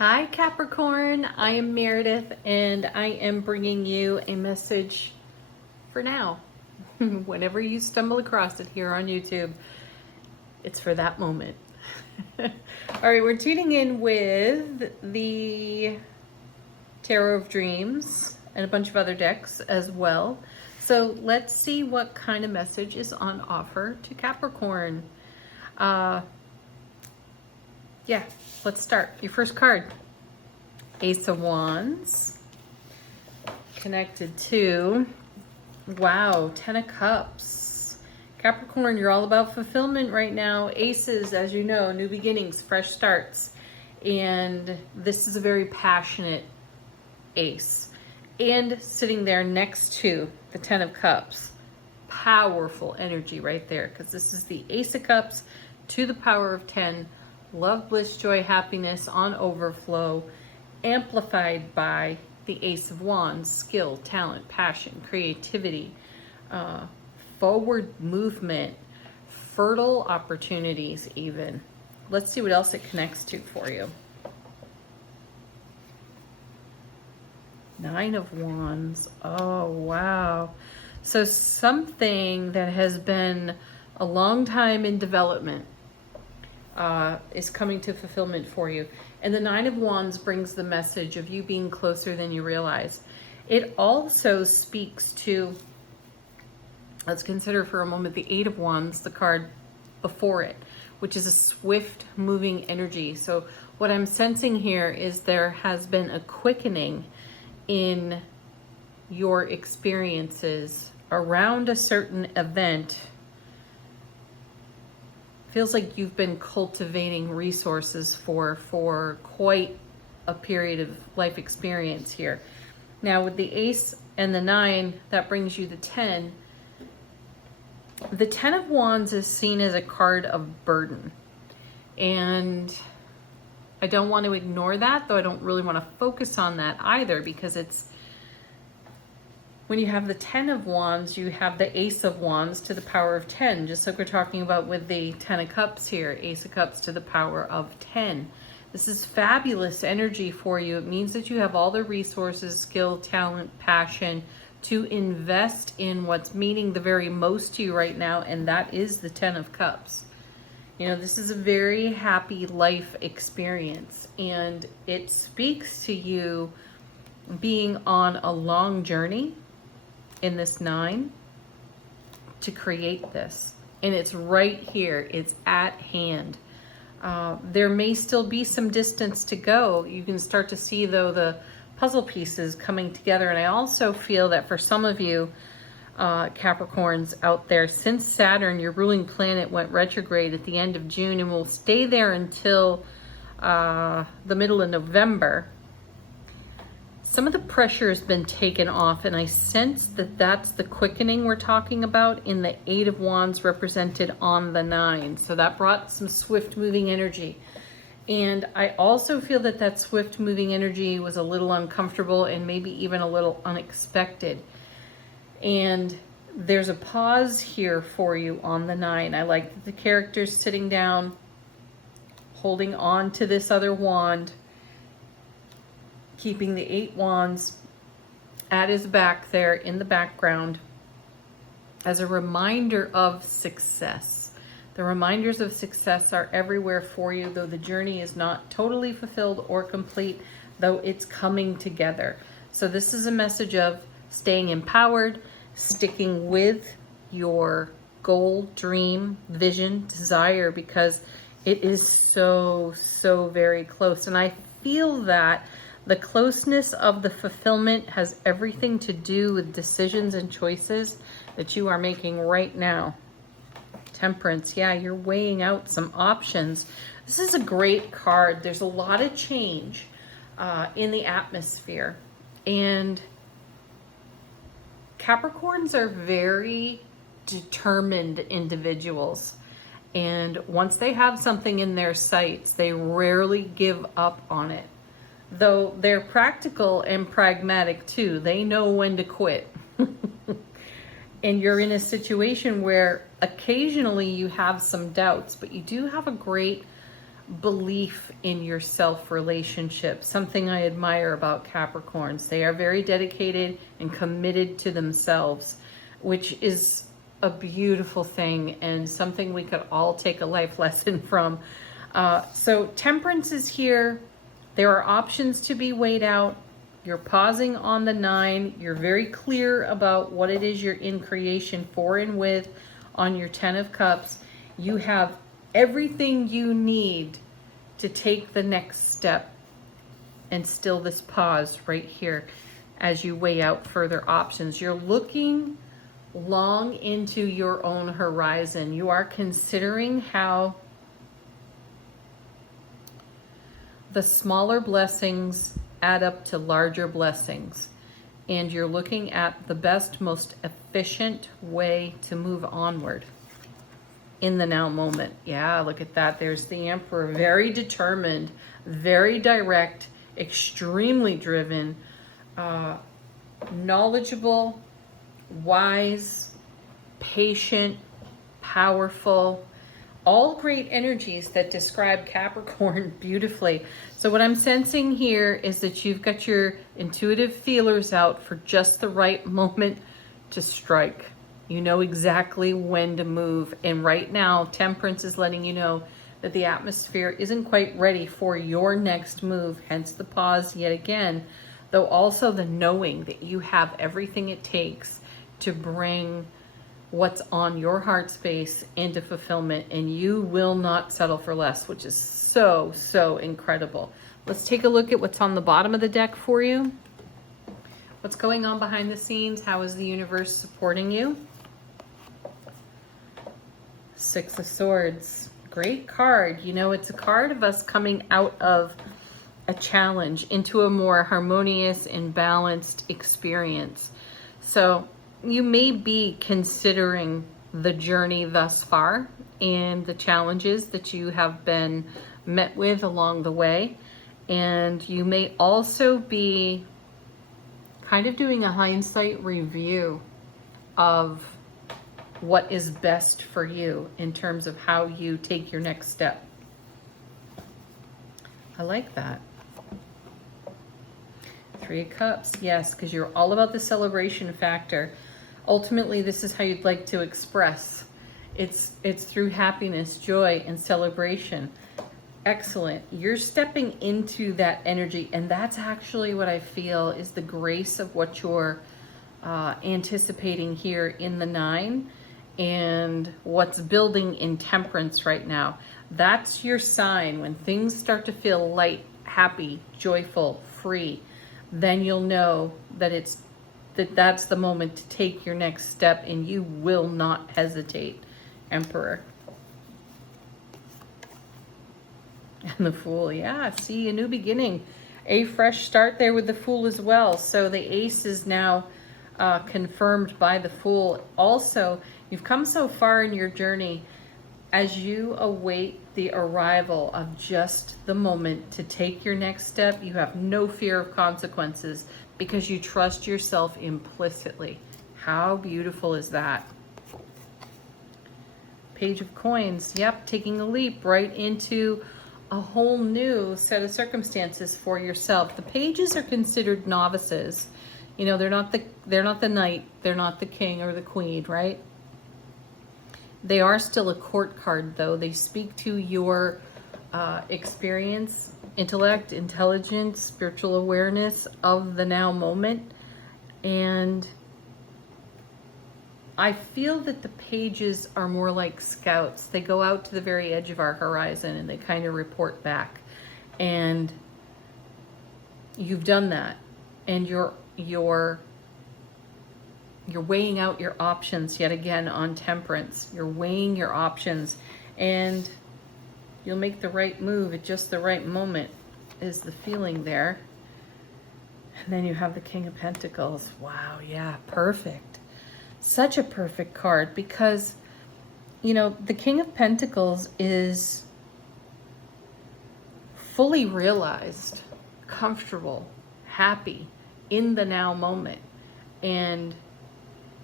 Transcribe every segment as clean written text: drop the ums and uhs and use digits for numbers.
Hi Capricorn, I am Meredith and I am bringing you a message for now. Whenever you stumble across it here on YouTube, it's for that moment. All right, we're tuning in with the Tarot of Dreams and a bunch of other decks as well. So let's see what kind of message is on offer to Capricorn. Yeah, let's start. Your first card, Ace of Wands, connected to, wow, Ten of Cups. Capricorn, you're all about fulfillment right now. Aces, as you know, new beginnings, fresh starts. And this is a very passionate ace. And sitting there next to the Ten of Cups, powerful energy right there, because this is the Ace of Cups to the power of 10. Love, bliss, joy, happiness on overflow, amplified by the Ace of Wands, skill, talent, passion, creativity, forward movement, fertile opportunities even. Let's see what else it connects to for you. Nine of Wands. Oh, wow. So something that has been a long time in development is coming to fulfillment for you. And the Nine of Wands brings the message of you being closer than you realize. It also speaks to, let's consider for a moment the Eight of Wands, the card before it, which is a swift moving energy. So what I'm sensing here is there has been a quickening in your experiences around a certain event. Feels like you've been cultivating resources for quite a period of life experience here. Now with the Ace and the 9, that brings you the 10. The 10 of Wands is seen as a card of burden. And I don't want to ignore that, though I don't really want to focus on that either, because it's, when you have the 10 of Wands, you have the Ace of Wands to the power of 10, just like we're talking about with the 10 of Cups here, Ace of Cups to the power of 10. This is fabulous energy for you. It means that you have all the resources, skill, talent, passion to invest in what's meaning the very most to you right now, and that is the 10 of Cups. You know, this is a very happy life experience, and it speaks to you being on a long journey in this 9 to create this. And it's right here. It's at hand. There may still be some distance to go. You can start to see, though, the puzzle pieces coming together. And I also feel that for some of you, Capricorns out there, since Saturn, your ruling planet, went retrograde at the end of June and will stay there until the middle of November, some of the pressure has been taken off, and I sense that that's the quickening we're talking about in the Eight of Wands represented on the 9. So that brought some swift moving energy. And I also feel that that swift moving energy was a little uncomfortable and maybe even a little unexpected. And there's a pause here for you on the 9. I like that the character's sitting down, holding on to this other wand, keeping the 8 wands at his back there in the background as a reminder of success. The reminders of success are everywhere for you, though the journey is not totally fulfilled or complete, though it's coming together. So this is a message of staying empowered, sticking with your goal, dream, vision, desire, because it is so very close. And I feel that the closeness of the fulfillment has everything to do with decisions and choices that you are making right now. Temperance, yeah, you're weighing out some options. This is a great card. There's a lot of change in the atmosphere. And Capricorns are very determined individuals. And once they have something in their sights, they rarely give up on it. Though they're practical and pragmatic too. They know when to quit. And you're in a situation where occasionally you have some doubts, but you do have a great belief in yourself relationship, something I admire about Capricorns. They are very dedicated and committed to themselves, which is a beautiful thing and something we could all take a life lesson from. So Temperance is here. There are options to be weighed out. You're pausing on the 9. You're very clear about what it is you're in creation for and with on your 10 of Cups. You have everything you need to take the next step, and still this pause right here as you weigh out further options. You're looking long into your own horizon. You are considering how the smaller blessings add up to larger blessings, and you're looking at the best, most efficient way to move onward in the now moment. Yeah, look at that. There's the Emperor, very determined, very direct, extremely driven, knowledgeable, wise, patient, powerful, all great energies that describe Capricorn beautifully. So what I'm sensing here is that you've got your intuitive feelers out for just the right moment to strike. You know exactly when to move. And right now, Temperance is letting you know that the atmosphere isn't quite ready for your next move, hence the pause yet again, though also the knowing that you have everything it takes to bring what's on your heart space into fulfillment, and you will not settle for less, which is so, so incredible. Let's take a look at what's on the bottom of the deck for you. What's going on behind the scenes? How is the universe supporting you? 6 of Swords. Great card. You know, it's a card of us coming out of a challenge into a more harmonious and balanced experience. So you may be considering the journey thus far and the challenges that you have been met with along the way. And you may also be kind of doing a hindsight review of what is best for you in terms of how you take your next step. I like that. 3 of Cups, yes, because you're all about the celebration factor. Ultimately, this is how you'd like to express. It's through happiness, joy, and celebration. Excellent. You're stepping into that energy, and that's actually what I feel is the grace of what you're anticipating here in the 9 and what's building in Temperance right now. That's your sign. When things start to feel light, happy, joyful, free, then you'll know that that's the moment to take your next step, and you will not hesitate. Emperor. And the Fool, yeah, see, a new beginning. A fresh start there with the Fool as well. So the Ace is now confirmed by the Fool. Also, you've come so far in your journey as you await the arrival of just the moment to take your next step. You have no fear of consequences because you trust yourself implicitly. How beautiful is that? Page of Coins, yep, taking a leap right into a whole new set of circumstances for yourself. The pages are considered novices. You know, they're not the knight, they're not the king or the queen, right? They are still a court card, though. They speak to your experience, intellect, intelligence, spiritual awareness of the now moment. And I feel that the pages are more like scouts. They go out to the very edge of our horizon and they kind of report back. And you've done that. And you're weighing out your options yet again on Temperance. You're weighing your options, and you'll make the right move at just the right moment is the feeling there. And then you have the King of Pentacles. Wow, yeah, perfect. Such a perfect card because, you know, the King of Pentacles is fully realized, comfortable, happy in the now moment. And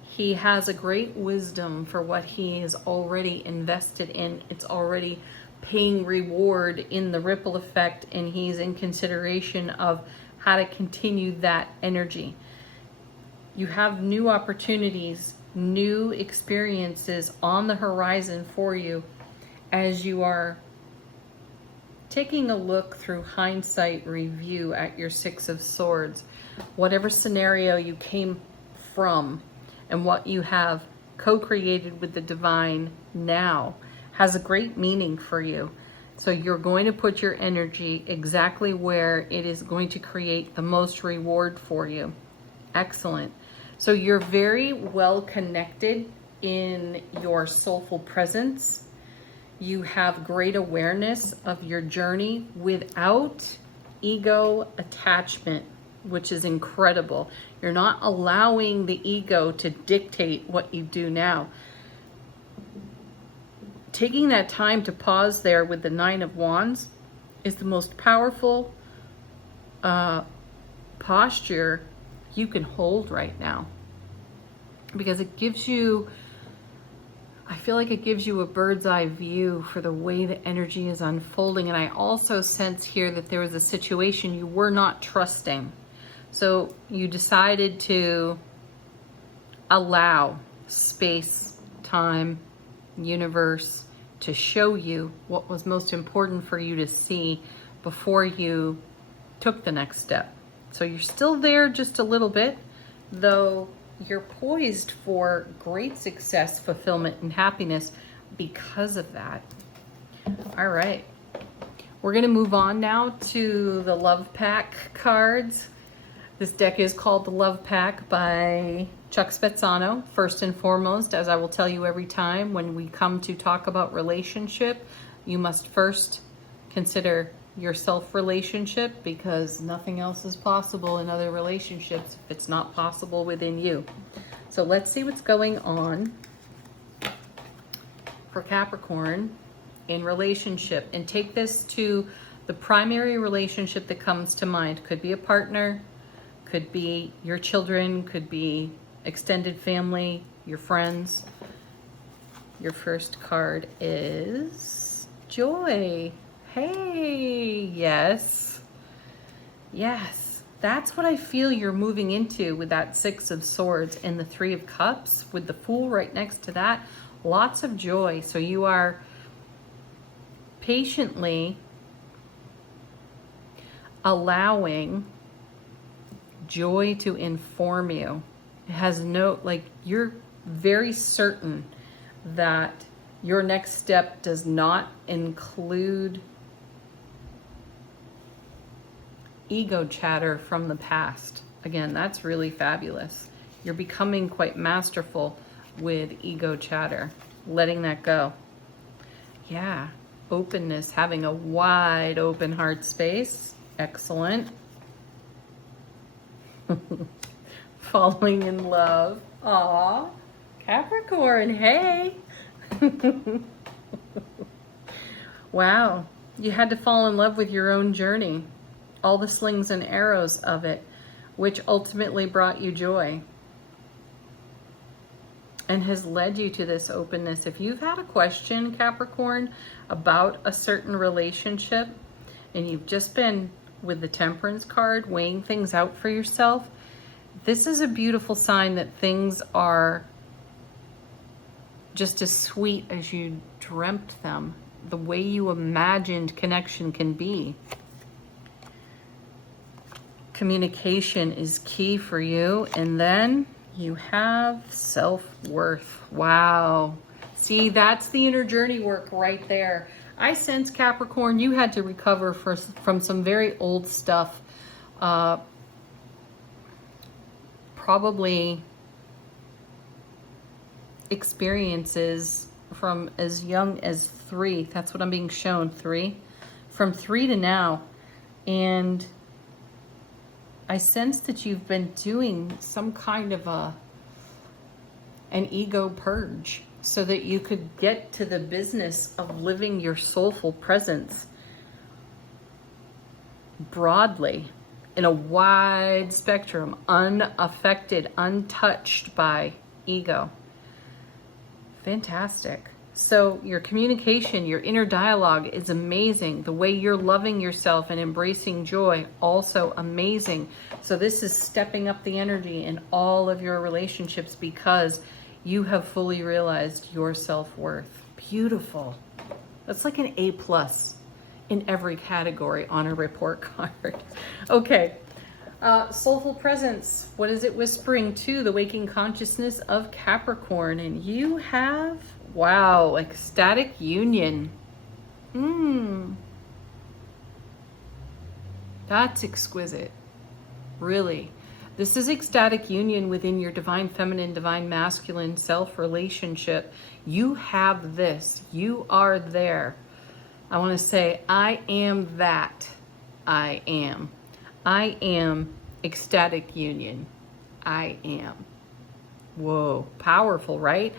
he has a great wisdom for what he is already invested in. It's already paying reward in the ripple effect, and he's in consideration of how to continue that energy. You have new opportunities, new experiences on the horizon for you as you are taking a look through hindsight review at your Six of Swords. Whatever scenario you came from and what you have co-created with the divine now has a great meaning for you. So you're going to put your energy exactly where it is going to create the most reward for you. Excellent. So you're very well connected in your soulful presence. You have great awareness of your journey without ego attachment, which is incredible. You're not allowing the ego to dictate what you do now. Taking that time to pause there with the Nine of Wands is the most powerful posture you can hold right now, because it gives you, I feel like it gives you a bird's eye view for the way the energy is unfolding. And I also sense here that there was a situation you were not trusting. So you decided to allow space, time, universe to show you what was most important for you to see before you took the next step. So you're still there just a little bit, though you're poised for great success, fulfillment, and happiness because of that. All right. We're going to move on now to the Love Pack cards. This deck is called the Love Pack by Chuck Spezzano. First and foremost, as I will tell you every time when we come to talk about relationship, you must first consider your self-relationship, because nothing else is possible in other relationships if it's not possible within you. So let's see what's going on for Capricorn in relationship, and take this to the primary relationship that comes to mind. Could be a partner, could be your children, could be extended family, your friends. Your first card is Joy. Hey, yes. Yes, that's what I feel you're moving into with that Six of Swords and the Three of Cups with the Fool right next to that. Lots of joy. So you are patiently allowing joy to inform you. It has no, like, you're very certain that your next step does not include ego chatter from the past. Again, that's really fabulous. You're becoming quite masterful with ego chatter, letting that go. Yeah, openness, having a wide open heart space. Excellent. Falling in love. Aw, Capricorn, hey. Wow, you had to fall in love with your own journey, all the slings and arrows of it, which ultimately brought you joy and has led you to this openness. If you've had a question, Capricorn, about a certain relationship, and you've just been with the Temperance card weighing things out for yourself, this is a beautiful sign that things are just as sweet as you dreamt them, the way you imagined connection can be. Communication is key for you. And then you have self-worth. Wow. See, that's the inner journey work right there. I sense, Capricorn, you had to recover from some very old stuff. Probably experiences from as young as 3. That's what I'm being shown, 3. From 3 to now. And I sense that you've been doing some kind of an ego purge so that you could get to the business of living your soulful presence broadly, in a wide spectrum, unaffected, untouched by ego. Fantastic. So your communication, your inner dialogue is amazing. The way you're loving yourself and embracing joy, also amazing. So this is stepping up the energy in all of your relationships because you have fully realized your self-worth. Beautiful. That's like an A+ in every category on a report card. Okay. Soulful presence. What is it whispering to the waking consciousness of Capricorn? And you have, wow, ecstatic union. That's exquisite. Really. This is ecstatic union within your divine feminine, divine masculine self relationship. You have this. You are there. I want to say, I am that. I am. I am ecstatic union. I am. Whoa, powerful, right?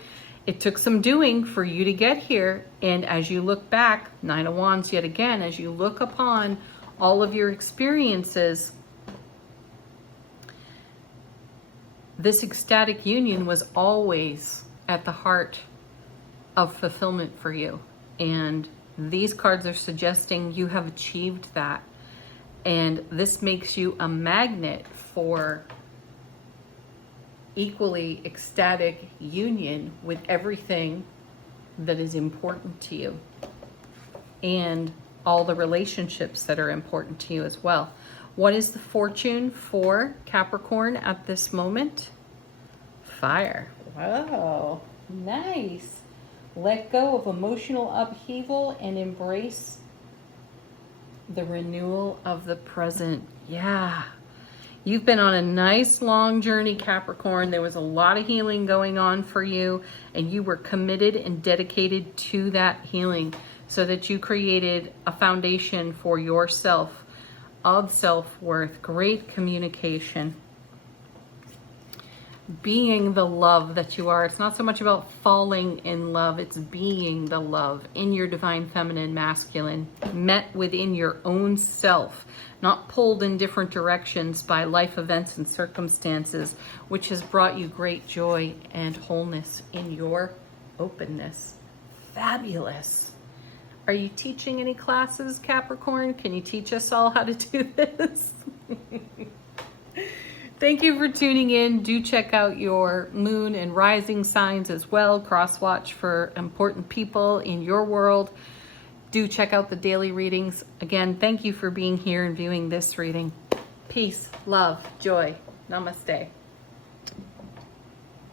It took some doing for you to get here. And as you look back, Nine of Wands yet again, as you look upon all of your experiences, this ecstatic union was always at the heart of fulfillment for you. And these cards are suggesting you have achieved that. And this makes you a magnet for equally ecstatic union with everything that is important to you and all the relationships that are important to you as well. What is the fortune for Capricorn at this moment? Fire. Wow, nice. Let go of emotional upheaval and embrace the renewal of the present. Yeah. You've been on a nice long journey, Capricorn. There was a lot of healing going on for you, and you were committed and dedicated to that healing so that you created a foundation for yourself of self-worth, great communication, being the love that you are. It's not so much about falling in love, it's being the love in your divine feminine masculine, met within your own self, not pulled in different directions by life events and circumstances, which has brought you great joy and wholeness in your openness. Fabulous. Are you teaching any classes, Capricorn? Can you teach us all how to do this? Thank you for tuning in. Do check out your moon and rising signs as well. Cross watch for important people in your world. Do check out the daily readings. Again, thank you for being here and viewing this reading. Peace, love, joy. Namaste.